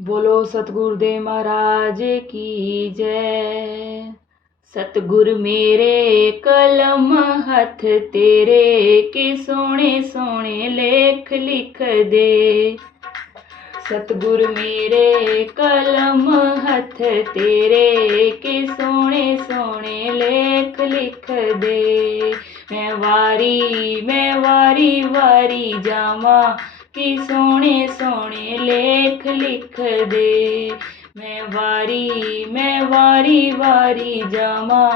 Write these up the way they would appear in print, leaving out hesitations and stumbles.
बोलो सतगुरुदेव महाराज की जय। सतगुर मेरे कलम हथ तेरे के सोने सोने लेख लिख दे। सतगुर मेरे कलम हथ तेरे के सोने सोने लेख लिख दे। मैं वारी वारी जावा कि सोने सोने लेख लिख दे। मैं वारी वारी जावा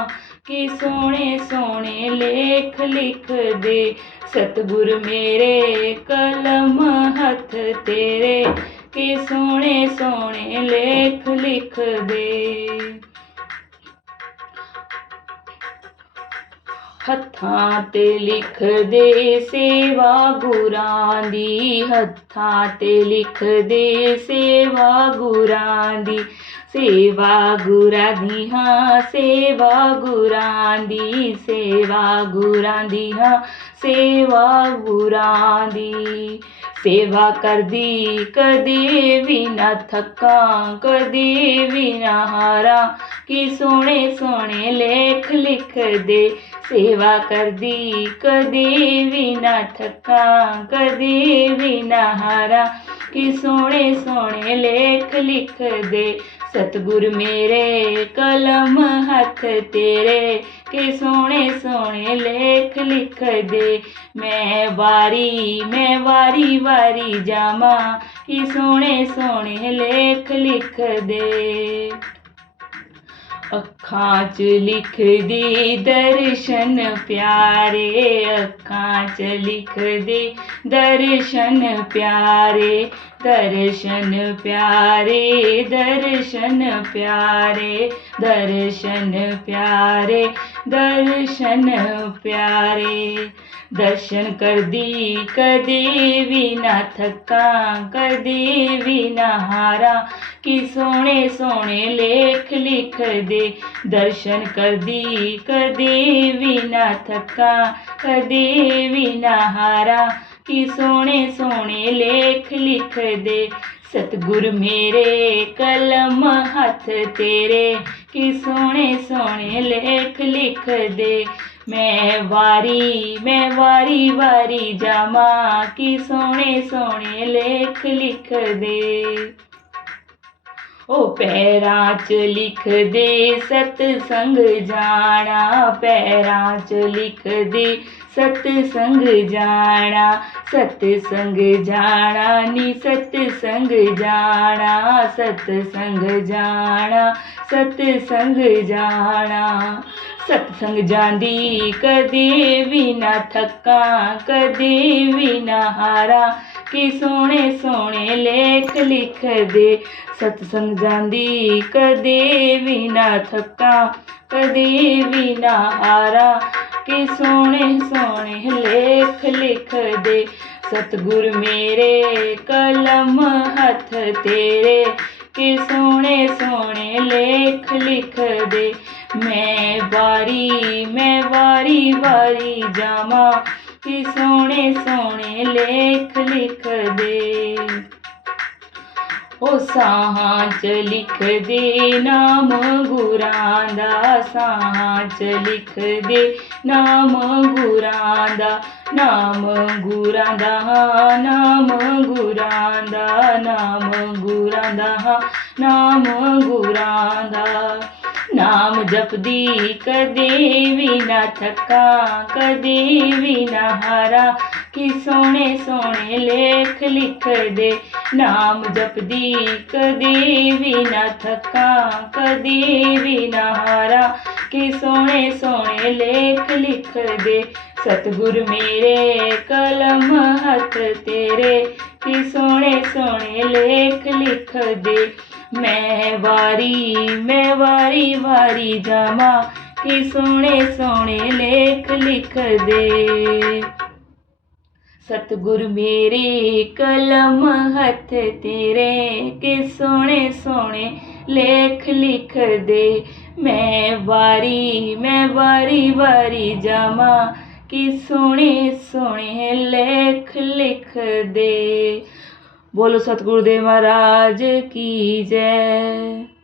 कि सोने सोने लेख लिख दे। सतगुर मेरे कलम हथ तेरे कि सोने सोने लेख लिख दे। हत्थां ते लिख दे सेवा गुरां दी। हत्थां ते लिख दे सेवा गुरां दी। सेवा गुरां दी हाँ सेवा गुरां दी। सेवा गुरां दी हाँ सेवा गुरां दी। सेवा करदी कदे भी ना थकां कदे भी ना हारां कि सोने सोने लेख लिख दे। सेवा करदी कदे भी ना थकां कदे भी ना हारां कि सोने सोने लेख लिख दे। सतगुर मेरे कलम हथ तेरे के सोने सोने लेख लिख दे। मैं वारी वारी जावा कि सोने सोने लेख लिख दे। अखां च लिख दे दर्शन प्यारे। अखां च लिख दे दर्शन प्यारे। दर्शन प्यारे दर्शन प्यारे दर्शन प्यारे दर्शन प्यारे। दर्शन करदी कदे भी ना थकां कदे भी ना हारां कि सोने सोने लेख लिख दे। दर्शन करदी कदे भी ना थकां कदे भी ना हारां कि सोने सोने लेख लिख दे। सतगुर मेरे कलम हथ तेरे कि सोने सोने लेख लिख दे। मैं वारी वारी जावा कि सोने सोने लेख लिख दे। ओ पैरां च लिख दे सतसंग जाना। पैरां च लिख दे सतसंग जाना। सतसंग जाना नी सतसंग जाना। सतसंग जाना सतसंग जाना। सतसंग जांदी कदे भी ना थकां कदे भी ना हारां कि सोने सोने लेख लिख दे। सतसंग जांदी कदे भी ना थकां कदे भी ना हारां कि सोने सोने लेख लिख दे। सतगुर मेरे कलम हथ तेरे कि सोने सोने लेख लिख दे। मैं वारी वारी जावा कि सोने सोने लेख लिख दे। ओ साहां च लिख दे नाम गुरां दा। साहां च लिख दे नाम गुरां दा। नाम गुरां दा नाम गुरां दा नाम गुरां दा नाम गुरां दा। नाम जपदी कदे भी ना थकां कदे भी ना हारां कि सोने सोने लेख लिख दे। नाम जपदी कदे भी ना थकां कदे भी ना हारां कि सोने सोने लेख लिख दे। सतगुर मेरे कलम हथ तेरे कि सोने सोने लेख लिख दे। मैं वारी वारी जावा कि सोने सोने लेख लिख दे। सतगुर मेरे कलम हथ तेरे के सोने सोने लेख लिख दे। मैं वारी वारी जावा कि सोने सोने लेख लिख दे। बोलो सतगुरुदेव महाराज की जय।